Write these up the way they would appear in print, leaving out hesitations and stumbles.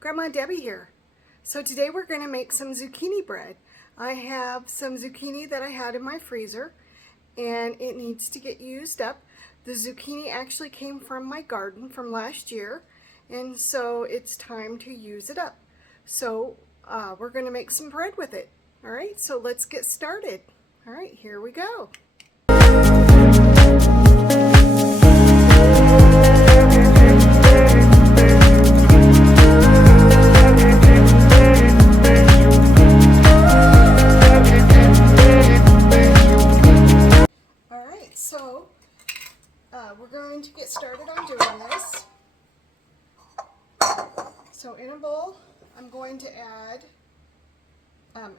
Grandma Debbie here. So today we're going to make some zucchini bread. I have some zucchini that I had in my freezer and it needs to get used up. The zucchini actually came from my garden from last year, and so it's time to use it up. So we're going to make some bread with it. All right, so let's get started. All right, here we go. We're going to get started on doing this. So in a bowl, I'm going to add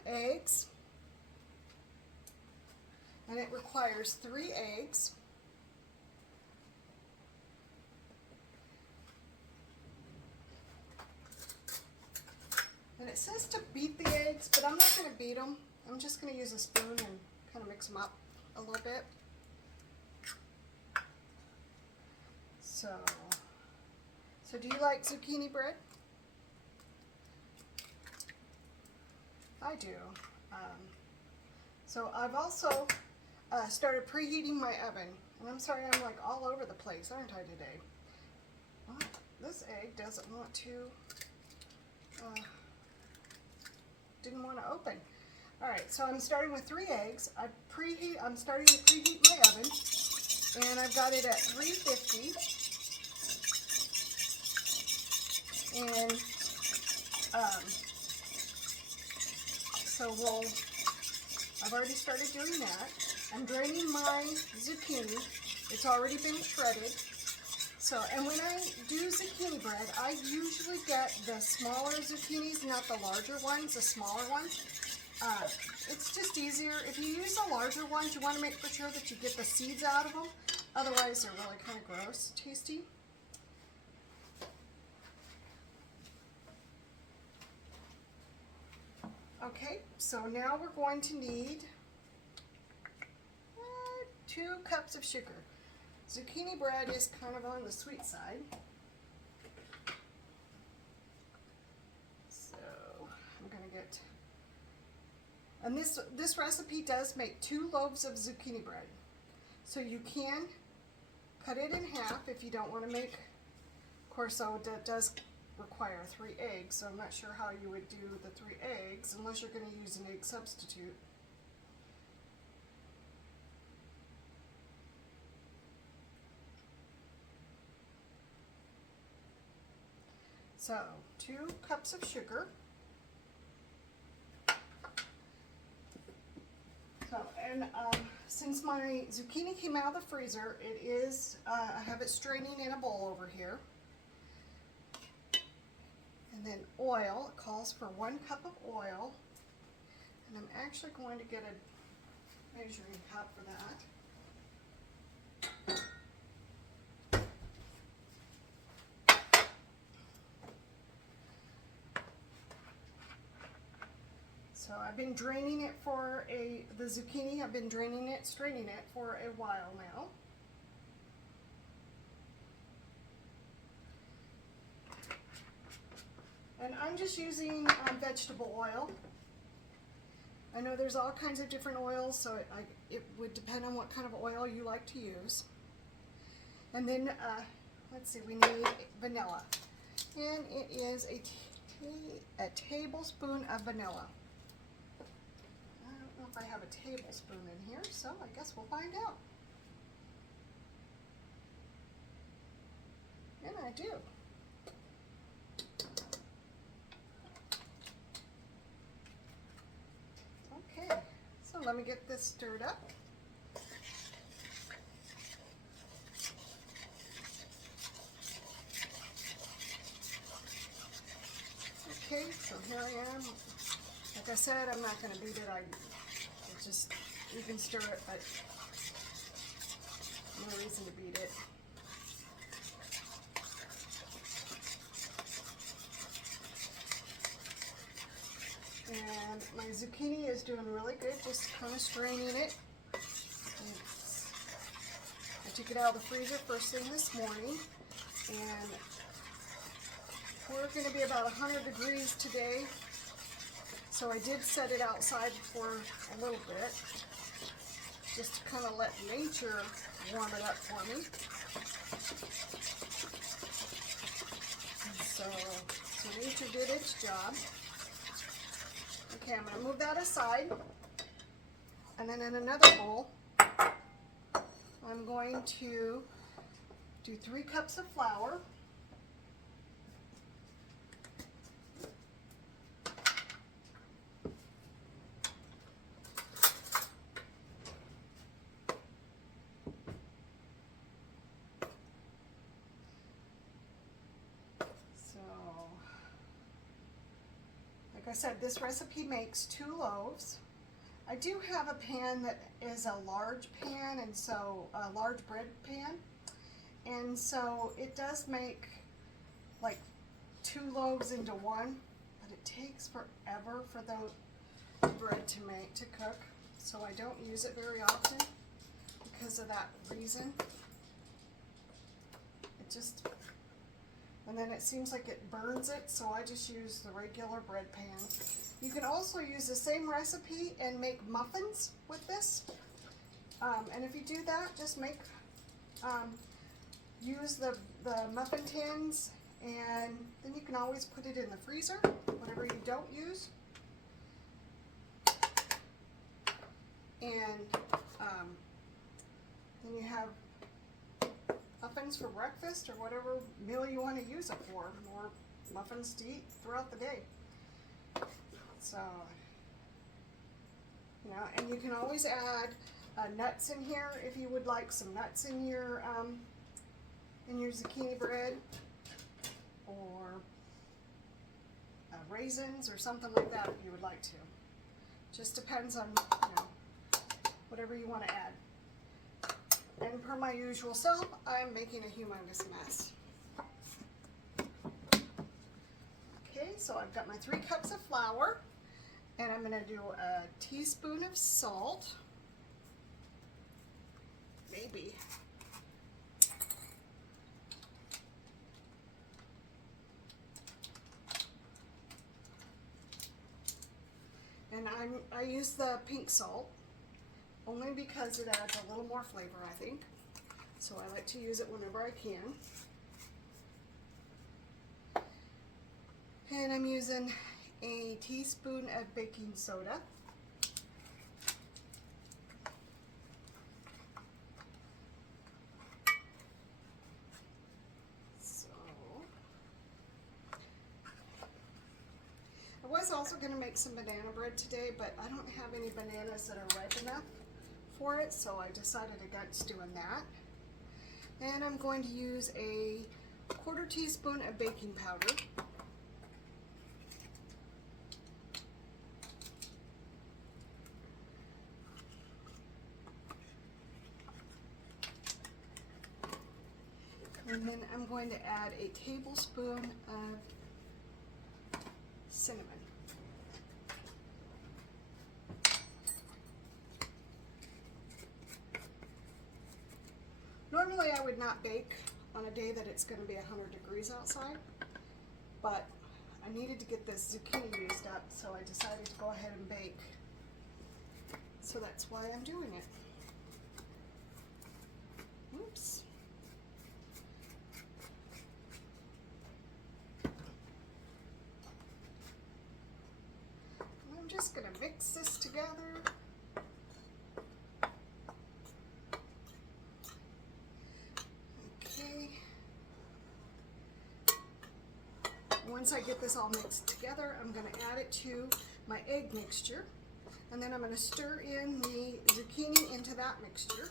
eggs, and it requires 3 eggs. And it says to beat the eggs, but I'm not going to beat them. I'm just going to use a spoon and kind of mix them up a little bit. So do you like zucchini bread? I do. So I've also started preheating my oven. And I'm sorry I'm like all over the place, aren't I, today? Well, this egg doesn't want to, didn't want to open. Alright, so I'm starting with 3 eggs. I'm starting to preheat my oven. And I've got it at 350. And I've already started doing that. I'm draining my zucchini. It's already been shredded. So, and when I do zucchini bread, I usually get the smaller zucchinis, not the larger ones, the smaller ones. It's just easier. If you use the larger ones, you want to make for sure that you get the seeds out of them. Otherwise, they're really kind of gross, tasty. Okay, so now we're going to need 2 cups of sugar. Zucchini bread is kind of on the sweet side. So I'm going to get, and this recipe does make 2 loaves of zucchini bread. So you can cut it in half if you don't want to make, of course, so that does require 3 eggs, so I'm not sure how you would do the 3 eggs unless you're going to use an egg substitute. So 2 cups of sugar. So, and since my zucchini came out of the freezer, it is, I have it straining in a bowl over here. And then oil, it calls for 1 cup of oil. And I'm actually going to get a measuring cup for that. So I've been draining it for the zucchini, I've been draining it, straining it for a while now. And I'm just using vegetable oil. I know there's all kinds of different oils, so it would depend on what kind of oil you like to use. And then, let's see, we need vanilla. And it is a tablespoon of vanilla. I don't know if I have a tablespoon in here, so I guess we'll find out. And I do. So let me get this stirred up. Okay, so here I am. Like I said, I'm not going to beat it. You can stir it, but no reason to beat it. And my zucchini is doing really good, just kind of straining it. I took it out of the freezer first thing this morning and poured we're going to be about 100 degrees today. So I did set it outside for a little bit, just to kind of let nature warm it up for me. So nature did its job. Okay, I'm going to move that aside. And then in another bowl, I'm going to do 3 cups of flour. Like I said, this recipe makes 2 loaves. I do have a pan that is a large pan, and so a large bread pan, and so it does make like 2 loaves into one, but it takes forever for the bread to cook, so I don't use it very often because of that reason. It just, and then it seems like it burns it, so I just use the regular bread pan. You can also use the same recipe and make muffins with this. And if you do that, just make, use the muffin tins, and then you can always put it in the freezer, whatever you don't use. And then you have muffins for breakfast or whatever meal you want to use it for, or muffins to eat throughout the day. So, you know, and you can always add nuts in here if you would like some nuts in your zucchini bread, or raisins or something like that if you would like to. Just depends on, you know, whatever you want to add. And per my usual self, I'm making a humongous mess. Okay, so I've got my 3 cups of flour, and I'm going to do a teaspoon of salt, maybe. And I use the pink salt, only because it adds a little more flavor, I think. So I like to use it whenever I can. And I'm using a teaspoon of baking soda. So I was also going to make some banana bread today, but I don't have any bananas that are ripe enough for it, so I decided against doing that. And I'm going to use a 1/4 teaspoon of baking powder. And then I'm going to add a tablespoon of cinnamon. Normally I would not bake on a day that it's going to be 100 degrees outside, but I needed to get this zucchini used up, so I decided to go ahead and bake. So that's why I'm doing it. Oops. I'm just going to mix this together. Once I get this all mixed together, I'm going to add it to my egg mixture, and then I'm going to stir in the zucchini into that mixture,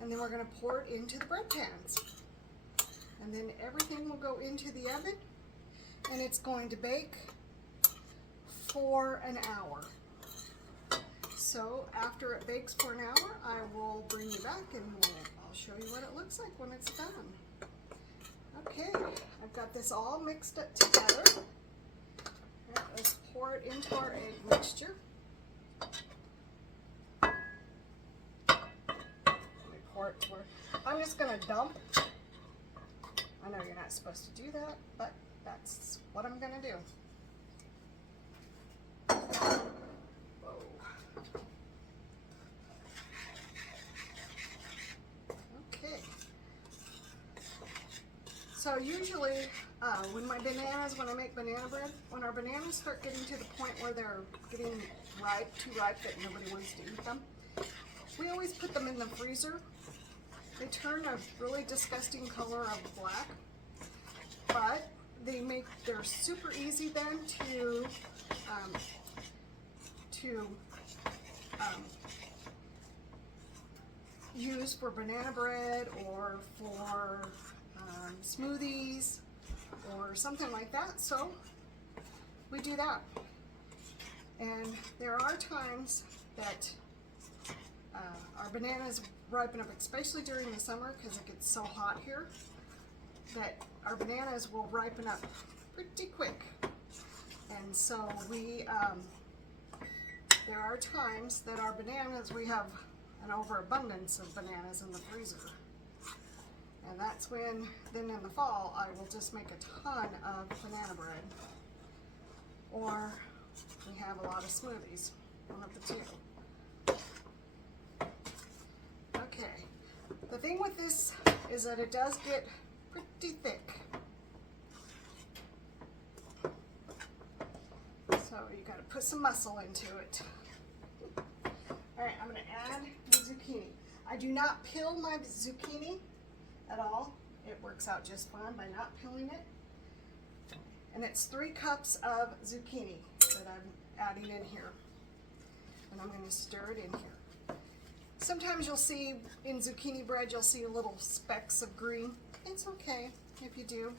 and then we're going to pour it into the bread pans, and then everything will go into the oven, and it's going to bake for an hour. So after it bakes for an hour, I will bring you back and I'll show you what it looks like when it's done. Okay, I've got this all mixed up together. Right, let's pour it into our egg mixture. Let me pour it to I'm just going to dump. I know you're not supposed to do that, but that's going to do. Okay. So usually when I make banana bread, when our bananas start getting to the point where they're getting ripe, too ripe that nobody wants to eat them, we always put them in the freezer. They turn a really disgusting color of black, but they're super easy then to use for banana bread or for smoothies or something like that. So we do that. And there are times that our bananas ripen up, especially during the summer because it gets so hot here, that our bananas will ripen up pretty quick. And so there are times that our bananas, we have an overabundance of bananas in the freezer. And that's when, then in the fall, I will just make a ton of banana bread. Or we have a lot of smoothies, one of the two. Okay, the thing with this is that it does get pretty thick. So you gotta put some muscle into it. All right, I'm gonna add the zucchini. I do not peel my zucchini at all. It works out just fine by not peeling it. And it's 3 cups of zucchini that I'm adding in here. And I'm gonna stir it in here. Sometimes you'll see in zucchini bread, you'll see little specks of green. It's okay if you do.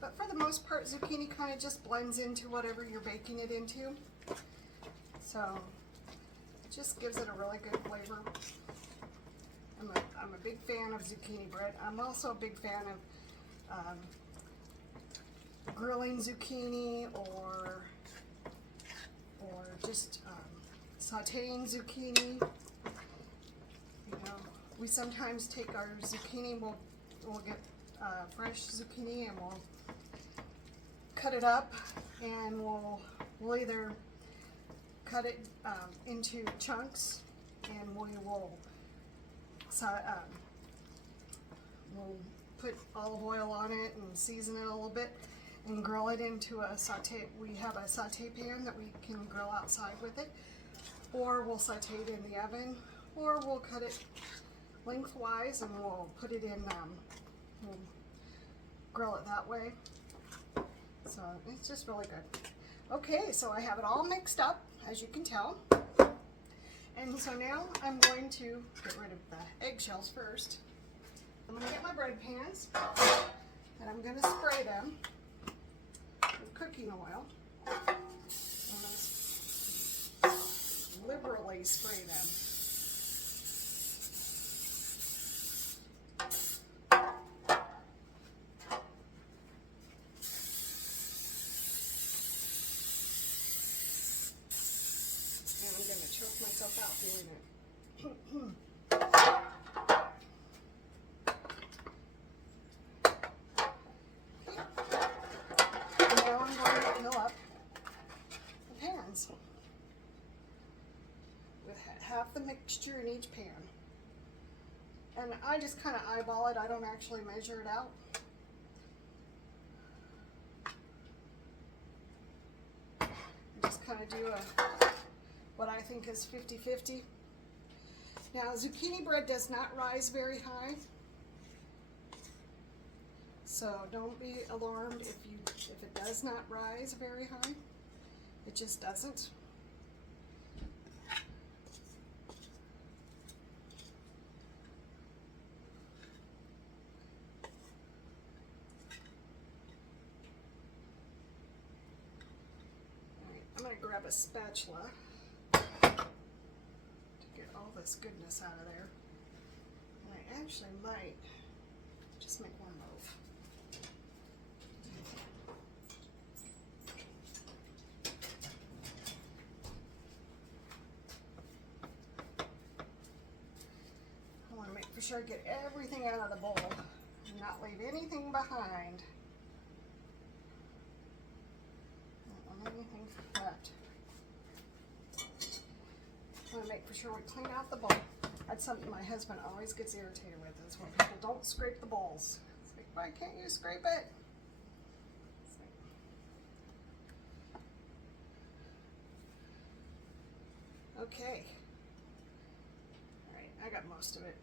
But for the most part, zucchini kind of just blends into whatever you're baking it into. So it just gives it a really good flavor. I'm a big fan of zucchini bread. I'm also a big fan of grilling zucchini or just sauteing zucchini. You know, we sometimes take our zucchini, we'll get fresh zucchini and we'll cut it up, and we'll either cut it into chunks, and we'll put olive oil on it and season it a little bit and grill it into a saute. We have a saute pan that we can grill outside with it, or we'll saute it in the oven, or we'll cut it lengthwise and we'll put it in, we'll grill it that way. So it's just really good. Okay, so I have it all mixed up, as you can tell. And so now I'm going to get rid of the eggshells first. I'm going to get my bread pans, and I'm going to spray them with cooking oil. I'm going to liberally spray them. And I'm going to choke myself out doing it. Now I'm going to fill up the pans with half the mixture in each pan. And I just kind of eyeball it. I don't actually measure it out. I just kind of do what I think is 50-50. Now, zucchini bread does not rise very high, so don't be alarmed if it does not rise very high. It just doesn't. All right, I'm going to grab a spatula all this goodness out of there. And I actually might just make one loaf. I want to make for sure I get everything out of the bowl and not leave anything behind. anything that. I want to make for sure we clean out the bowl. That's something my husband always gets irritated with, is when people don't scrape the bowls. It's like, why can't you scrape it? Okay. All right, I got most of it.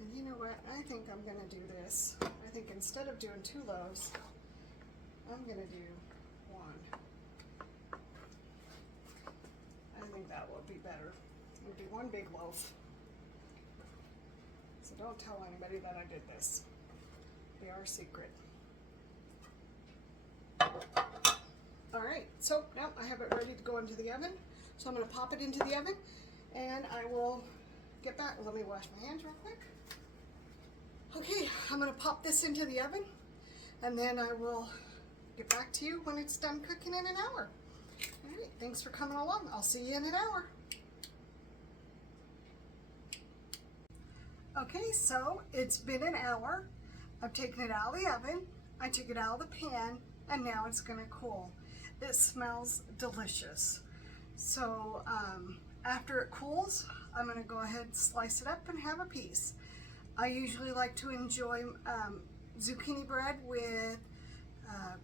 And you know what? I think I'm going to do this. I think instead of doing 2 loaves, I'm going to do 1. I think that will be better. It'll be 1 big loaf. So don't tell anybody that I did this. Be our secret. Alright, so now I have it ready to go into the oven. So I'm going to pop it into the oven and I will get back. Let me wash my hands real quick. Okay, I'm going to pop this into the oven and then I will get back to you when it's done cooking in an hour. Alright, thanks for coming along. I'll see you in an hour. Okay, so it's been an hour. I've taken it out of the oven, I took it out of the pan, and now it's going to cool. It smells delicious. So after it cools, I'm going to go ahead and slice it up and have a piece. I usually like to enjoy zucchini bread with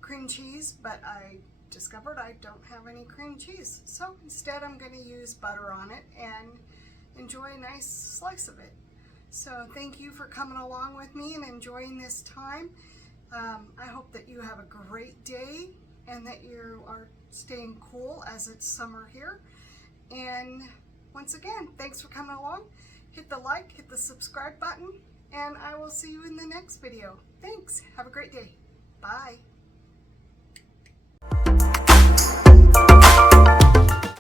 cream cheese, but I discovered I don't have any cream cheese. So instead I'm going to use butter on it and enjoy a nice slice of it. So thank you for coming along with me and enjoying this time. I hope that you have a great day and that you are staying cool as it's summer here. And once again, thanks for coming along. Hit the like, hit the subscribe button, and I will see you in the next video. Thanks. Have a great day. Bye.